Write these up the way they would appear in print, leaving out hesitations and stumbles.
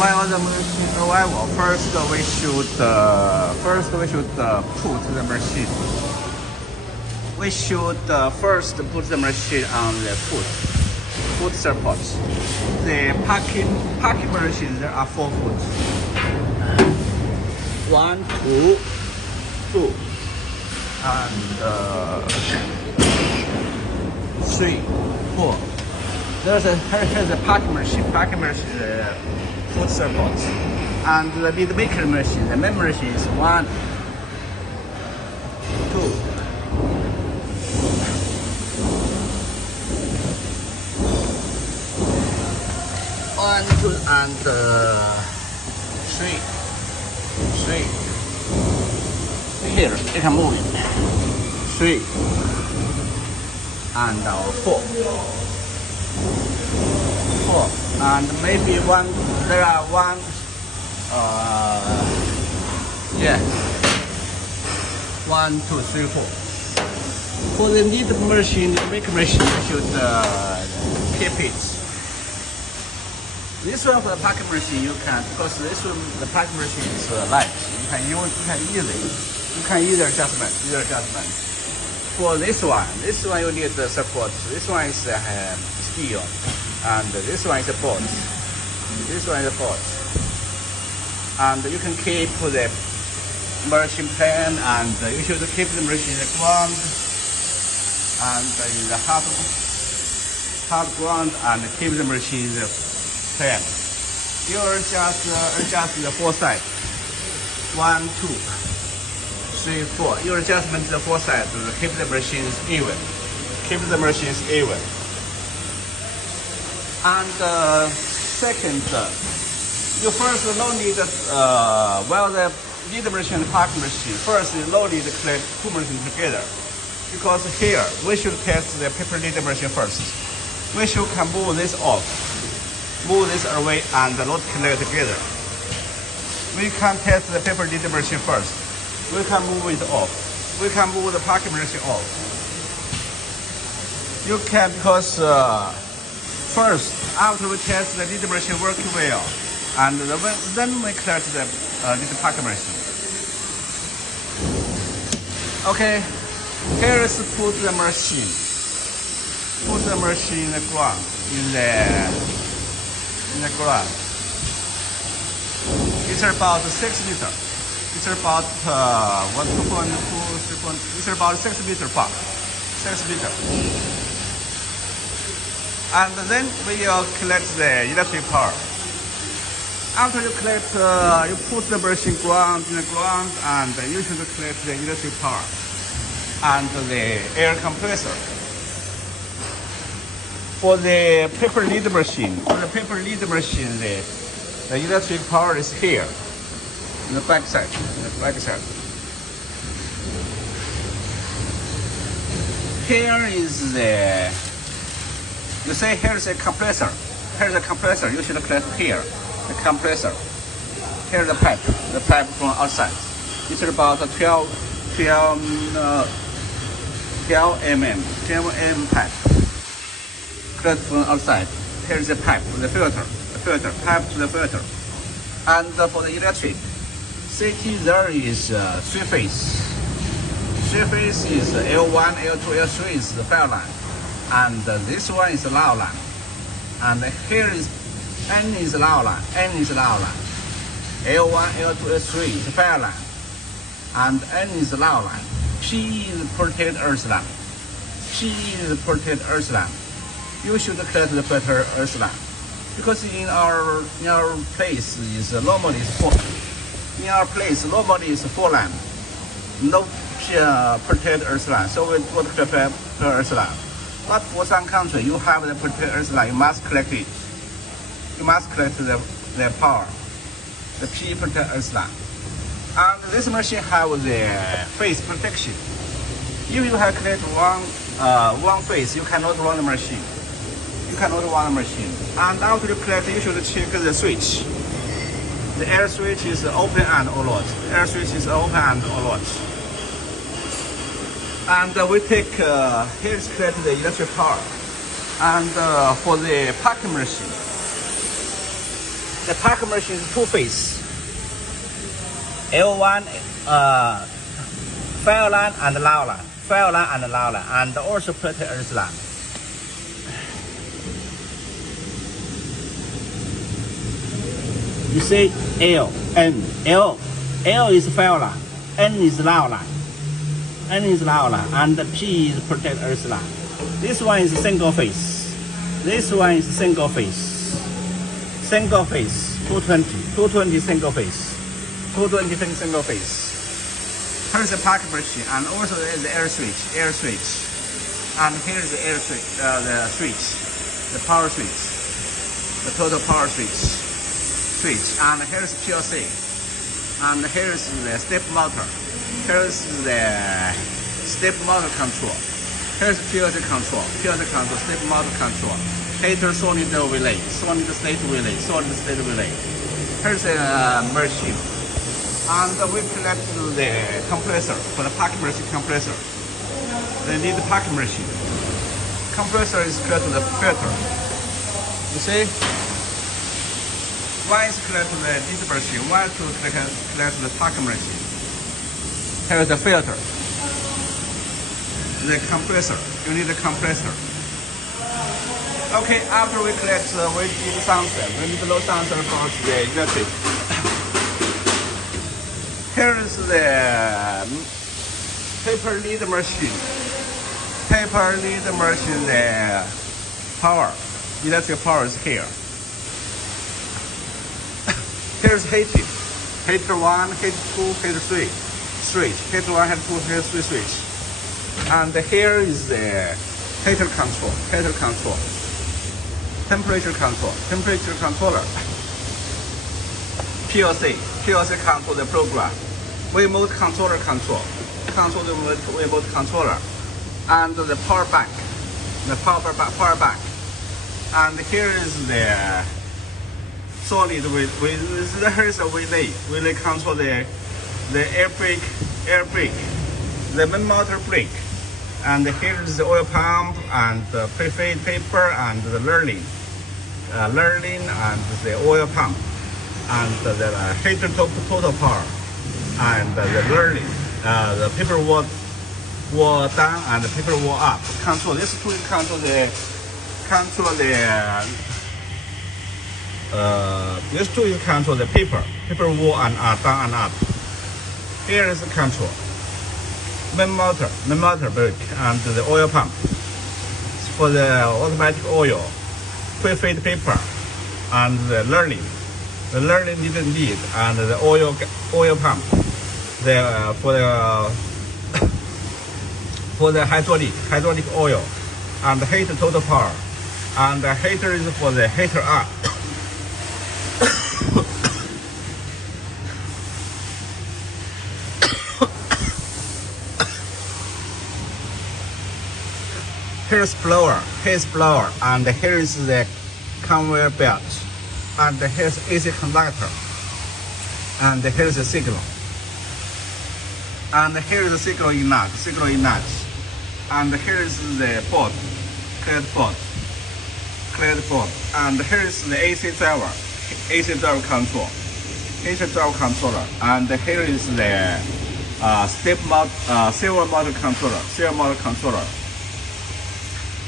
while the machine arrival, first we should put the machine. We should first put the machine on the foot support. The parking machine, there are 4 foot. 1, 2, 2, and 3, 4. Here's a parking machine. Parking machine foot support. And the maker machine, the main machine is 1, 2. 1, 2, and 3. Here, you can move it. 3 and 4. 4 and maybe one. There are 1. Yeah. 1, 2, 3, 4. For the lead machine, the maker machine, you should keep it. This one for the parking machine you can, because this one the parking machine is light. You can either adjustment. For this one you need the support. This one is steel, and this one is a board. And you can keep the machine plane, and you should keep the machine in the ground, and in the hard ground, and keep the machine in the plane. You adjust the 4 sides. 1, 2, 3, 4. Your adjustment the 4 sides to keep the machines even. And second, you first no need while the lead machine and parking machine. First, you no need to connect 2 machines together, because here we should test the paper lead machine first. We should move this off, move this away, and not connect together. We can test the paper lead machine first. We can move it off. We can move the parking machine off. You can, because first, after we test the lead machine working well, and then we connect the lead parking machine. Okay, here is put the machine. Put the machine in the ground. In the ground. It's about 6 meters. It's about 2.2, 3. It's about 6 meters back. 6 meters. And then we collect the electric power. After you collect, you put the machine in the ground, and you should collect the electric power and the air compressor. For the paper lead machine, the electric power is here, in the back side. Here is the. You say here is a compressor. Here's a compressor. You should collect here, the compressor. Here's the pipe from outside. It's about 12 mm pipe. Collect from outside. Here's the pipe, the filter, pipe to the filter. And for the electric, CT there is 3 phase. 3 phase is L1, L2, L3 is the fire line. And this one is the loud line. And here is N is the loud line. L1, L2, L3 is the fire line. And N is the loud line. P is the protected earth line. You should collect the protected earth line. Because in our place is normally 4. In our place normally is 4 line. No protected earth line. So we put protected earth line. But for some country, you have the protected earth line. You must collect it. You must collect the power, the P protected earth line. And this machine has the phase protection. If you have collected one phase, you cannot run the machine. And after you collect, you should check the switch. The air switch is open and or not. And we take, here's collect the electric power. And for the parking machine, The pack machine is two-phase. L1 file line and loud line. File line and loud line, and also printed earth line. You see L, N, L. L is file line, N is loud line. N is loud line, and P is protect earth line. This one is single phase. This one is single phase. Single phase, 220 single phase. 220 single phase. Here's the pack machine, and also there is the air switch. And here is the air switch, the switch, the power switch, the total power switch. And here's PLC. And here's the step motor. Here's the step motor control. Here's PLC control, step motor control. Heater solid relay, solid state relay. Here's the machine. And we connect to the compressor for the pack machine compressor. They need the pack machine. Compressor is connected to the filter. You see? One is connected to the diesel machine, one to connect to the pack machine. Here is the filter. The compressor. You need a compressor. Okay, after we collect, we need the sensor. We need the load sensor for the electric. Here is the paper lead machine. The power. Electric power is here. Here's heating. Heater 1, heater 2, heater 3 switch. Heater 1, heater 2, heater 3 switch. And here is the heater control. Temperature controller. PLC control the program. Remote controller control the remote controller. And the power bank. And here is the solid here's a relay control the air brake, the main motor brake. And here is the oil pump and the prepaid paper and the learning and the oil pump and the heater total power and the learning, the paper wall down and the paper wall up. Control this to control the this tool is control the paper wall and down and up. Here is the control. Main motor brake and the oil pump for the automatic oil, prepaid paper, and the learning. The learning didn't need, and the oil pump. For the hydraulic oil, and the heater total power, and the heater is for the heater up. Here's blower, and here is the conveyor belt, and here's AC conductor, and here's the signal, and here is the signal inlet, and here is the board, cleared board, and here is the AC driver controller, and here is the serial motor controller.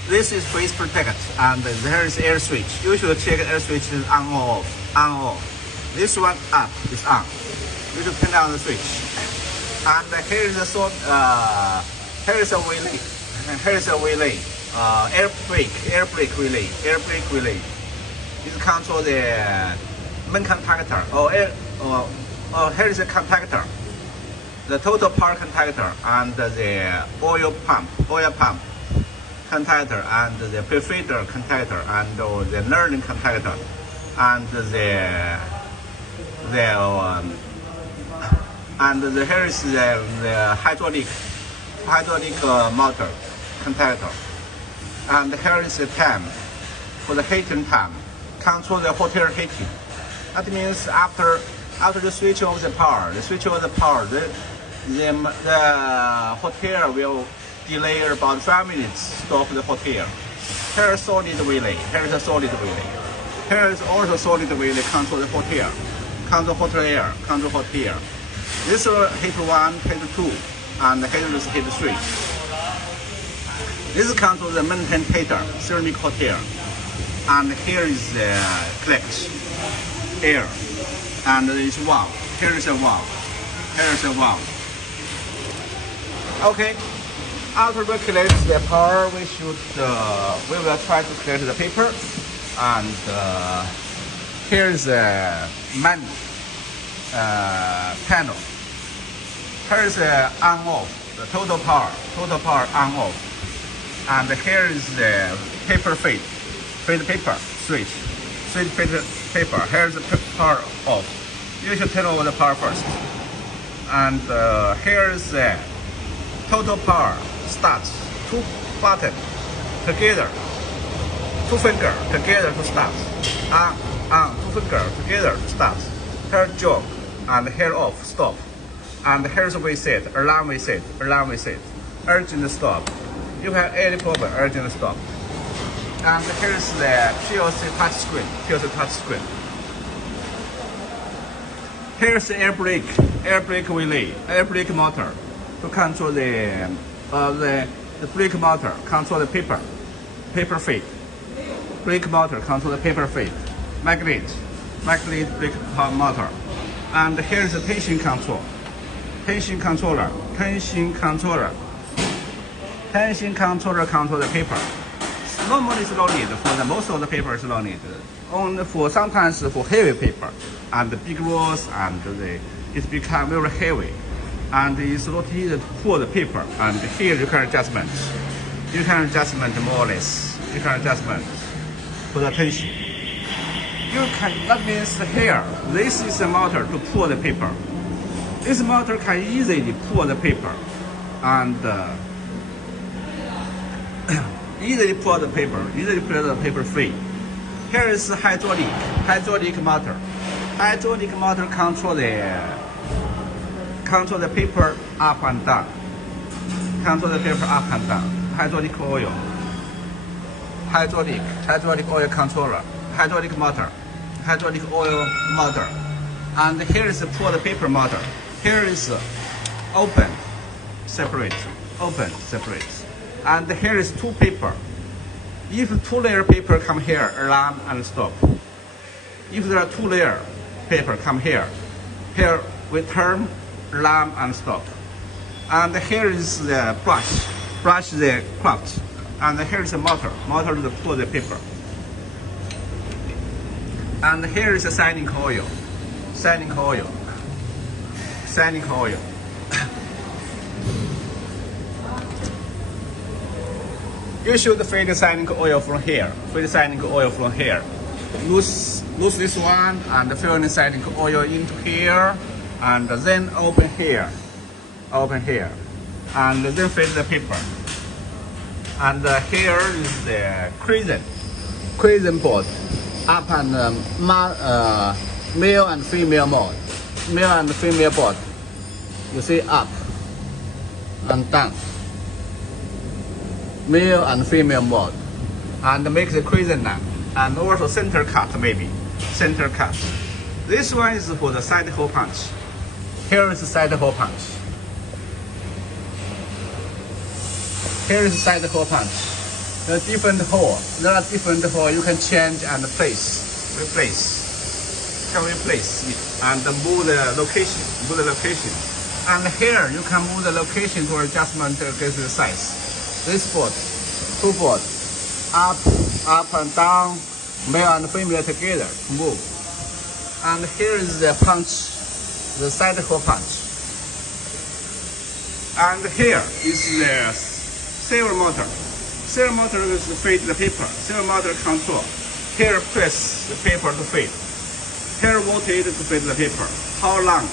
This is phase protected, and there is air switch. You should check air switch is on or off. This one up is on. You should turn on the switch. And here is a relay. Air brake relay. This control the main contactor. Here is a contactor. The total power contactor and the oil pump contactor and the prefader contactor and the learning contactor and here is the hydraulic motor contactor, and here is the time for the heating time. Control the hot air heating. That means after the switch of the power, the hot air will delay about 5 minutes. Stop the hot air. Here is a solid relay. Here is also solid with the control the hot air, control hot air, control hot air. This is heat 1, heat 2, and here is heat 3. This control the maintain heater, ceramic hot air. And here is the collect air. And there is valve. Here is a valve. Here is a valve. Okay. After we collect the power, we will try to collect the paper. And here is the main panel. Here is the on-off, the total power on-off. And here is the paper feed paper switch paper. Here is the power off. You should turn over the power first. And here is the total power start. 2 buttons together. 2 fingers together to start. 2 fingers together to start. Here jog and here off, stop. And here's reset, alarm reset, alarm reset. Urgent stop. You have any problem, urgent stop. And here's the PLC touch screen, Here's the air brake relay, air brake motor to control the brake motor, control the paper feed. Brake motor control the paper feed. Magnet brake motor. And here's the tension controller. Tension controller control the paper. Normally it's no need for the most of the paper is no need. Only for sometimes for heavy paper and the big rolls and it become very heavy and it's not easy to pull the paper. And here you can adjustment. You can adjustment more or less. You can adjustment for the tension. That means here this is a motor to pull the paper. This motor can easily pull the paper and easily pull the paper free. Here is hydraulic motor. Hydraulic motor control the paper up and down. Hydraulic oil. Hydraulic oil controller. Hydraulic oil motor. And here is pull the paper motor. Here is open, separate. And here is 2 paper. If 2 layer paper come here, alarm and stop. If there are 2 layer paper come here we turn, alarm and stop. And here is the brush the craft. And here is the motor to pull the paper. And here is the sanding coil. You should feed the sanding oil from here. Loose this one and fill the sanding oil into here, and then open here, and then feed the paper. And here is the crescent board, up and male and female board. You see up and down. Male and female board, and make the crescent line, and also center cut maybe. This one is for the side hole punch. Here is the side hole punch. There are different hole. You can change and replace it and move the location. And here you can move the location to adjustment against the size. This board, 2 boards, up and down, male and female together to move. And here is the punch, the side hole punch. And here is the servo motor. Servo motor is to feed the paper. Servo motor control. Here press the paper to feed. Here voltage to feed the paper. How long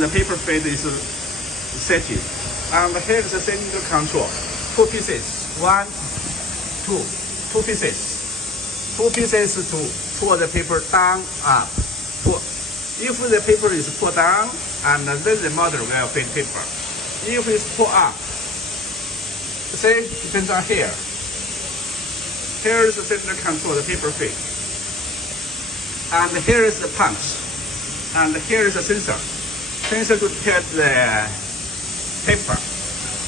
the paper feed is set. And here is the cylinder control. 2 pieces. 1, 2. 2 pieces. 2 pieces to pull the paper down, up. If the paper is pulled down, and then the motor will feed paper. If it's pulled up, see, depends on here. Here is the cylinder control, the paper feed. And here is the punch. And here is the sensor. Sensor to detect the paper.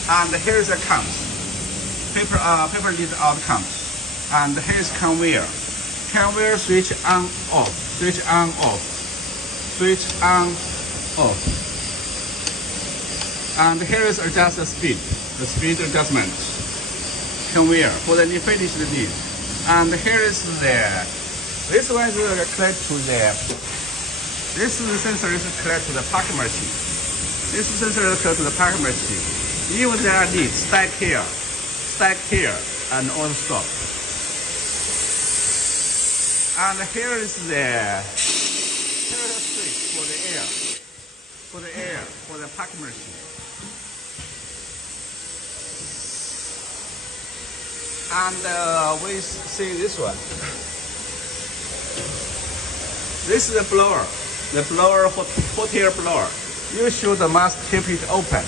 And here is the count. Paper lead out count. And here is conveyor. Conveyor switch on off. Switch on off. Switch on off. And here is adjust the speed. The speed adjustment. Conveyor for the finished lead. And here is this one is connected to this sensor is connected to the parking machine. This sensor is connected to the parking machine. Even there are leads, stack here, and on stop. And here is the switch for the air, for the parking machine. And we see this one. This is the blower. The blower, hot air blower. You should must keep it open.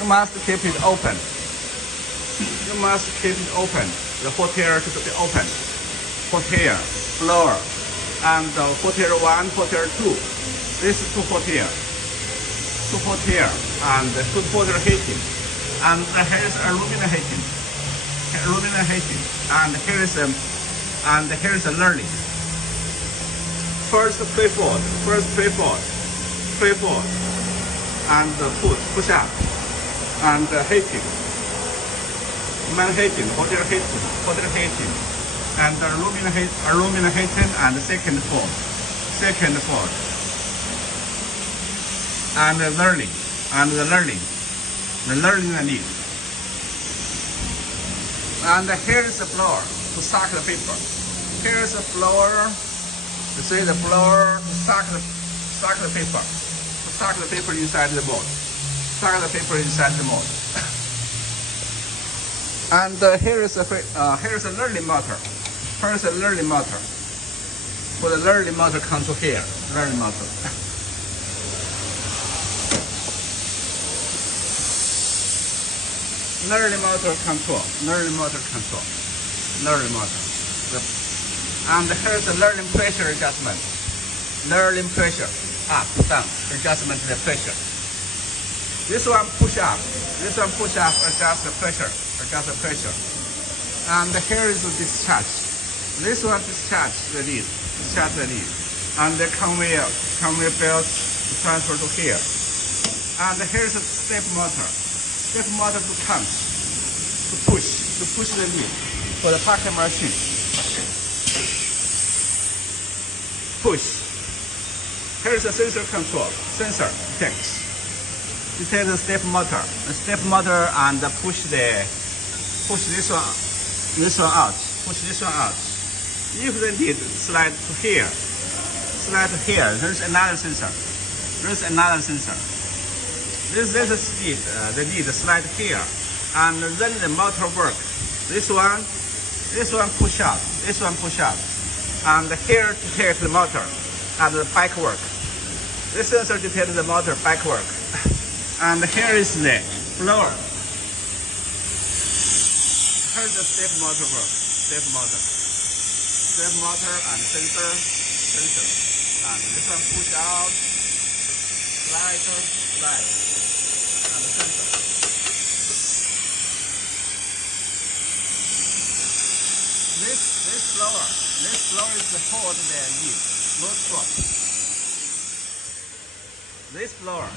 You must keep it open. You must keep it open. The hot air to be open. Hot air blower. And hot air 1, hot air 2. This is 2 hot air. 2 hot air and 2 hot air heating. And here is aluminum heating. Aluminum heating. And here is a learning. First play forward, and push up, and heating, man heating, hot air heating, and aluminum heating, and second forward, and the learning need. And here is the blower to suck the paper. Here is the blower. You see the blower to suck the paper. To suck the paper inside the mold. Suck the paper inside the mold. And here is a learning motor. Here is a learning motor. For the learning motor control here. Learning motor. Learning motor control. And here's the learning pressure adjustment. Learning pressure, up, down, adjustment the pressure. This one push up, adjust the pressure. And here is the discharge. This one discharge the lead. And the conveyor belt transfer to here. And here's the step motor to count, to push the lead for the parking machine. Push. Here is the sensor control. Sensor detects the step motor. The step motor and push this one out. If the lead slide to here, there is another sensor. This is the speed. The lead slide here, and then the motor work. This one push up. And here detect the motor and the back work. This sensor detects the motor back work. And here is the blower. Here's the step motor work. Step motor and sensor. And this one push out, slide, and the sensor. This blower is to hold the lead, no drop. This blower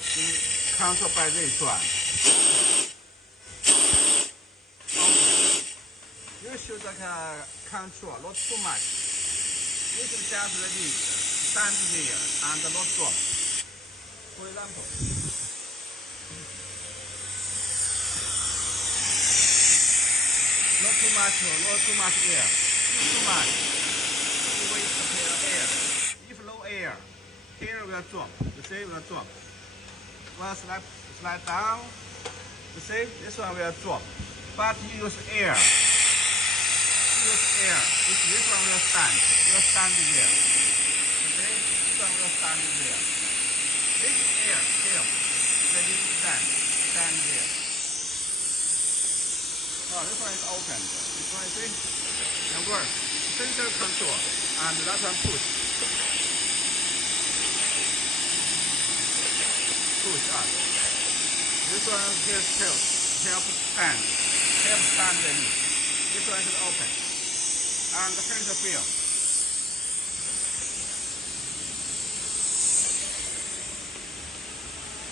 is controlled by this one. You should control, not too much. You should just the lead, stand there and not drop. For example, not too much air. Too much. You waste the air. If low air, here will drop. You see, will drop. One slide down. You see, this one will drop. But you use air. This one will stand. Will stand there. Okay, this one will stand there. This is air. Here, then you stand there. Oh, this one is open. This one is and work. Sensor control, and that one push. Push up. This one is help stand the knee. This one is open. And here's the feel.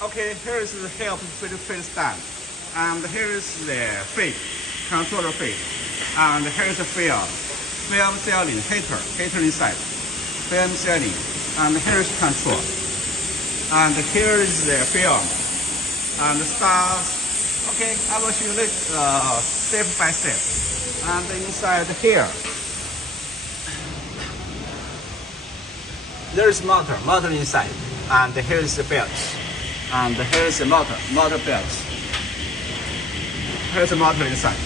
Okay, here is the help fit stand. And here is the feet, controller feet. And here is the film ceiling, heater inside. Film ceiling. And here is control. And here is the film. And the stars. Okay, I will show you step by step. And inside here, there is motor inside. And here is the belt. And here is the motor belt. Here's the motor inside.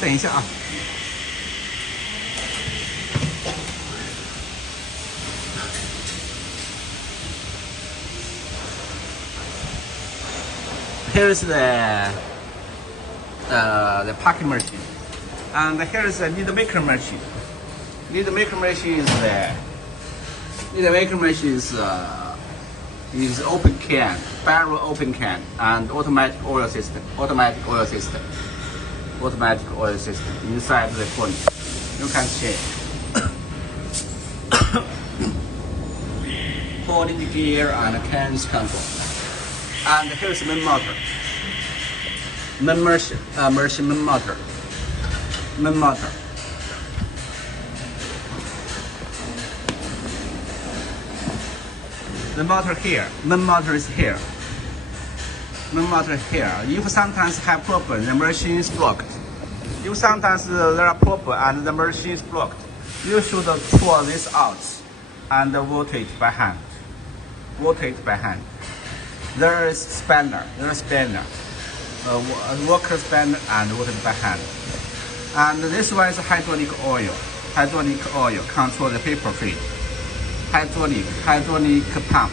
等一下啊。Here is the packing machine, and here is the needle maker machine. Needle maker machine is open can, barrel open can, and automatic oil system. Inside the corner, you can change. Holding the gear and cans control. And here's the main motor. Main motor. The motor here. Main motor is here. If sometimes have problem, the machine is blocked. If sometimes there are problem and the machine is blocked, you should pull this out and rotate by hand. There is spanner. Worker spanner and rotate by hand. And this one is hydraulic oil. Control the paper feed. Hydraulic pump.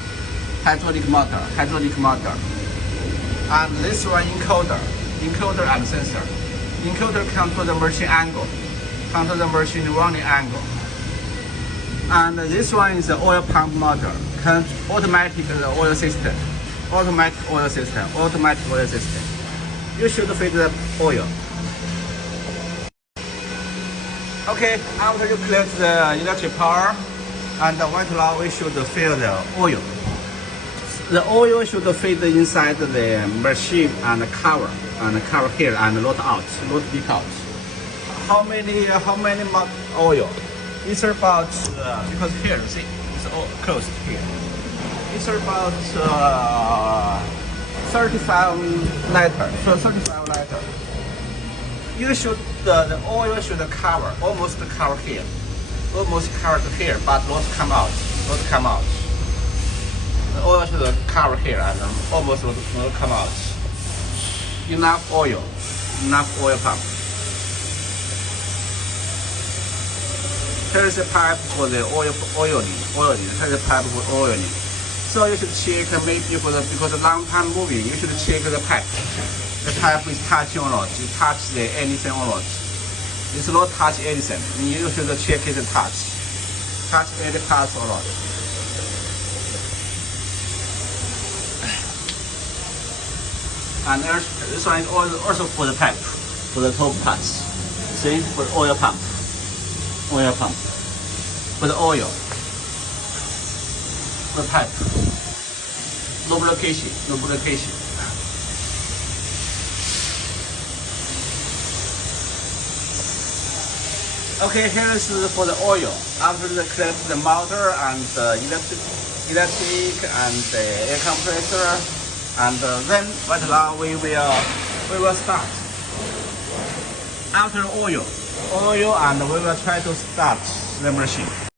Hydraulic motor. And this one encoder and sensor. Encoder control the machine angle, control the machine running angle. And this one is the oil pump motor, automatic oil system. You should feed the oil. Okay, after you collect the electric power and the white law, we should fill the oil. The oil should fit inside the machine and cover here and lot leak out. How many oil? It's about because here see it's all closed here. It's about 35 liter. You should the oil should almost cover here, but not come out. The oil should cover here and almost not come out. Enough oil pump. Here is a pipe for the oiling. Here is a pipe for oiling. So you should check maybe because a long time moving, you should check the pipe. The pipe is touching or not. It touches anything or not. It's not touch anything. You should check it touch any parts or not. And this one is also for the pipe, for the top parts. See, for the oil pump, for the oil, the pipe, lubrication. Okay, here is for the oil. After the collect the motor and the electric and the air compressor. And then right now we will start. After oil and we will try to start the machine.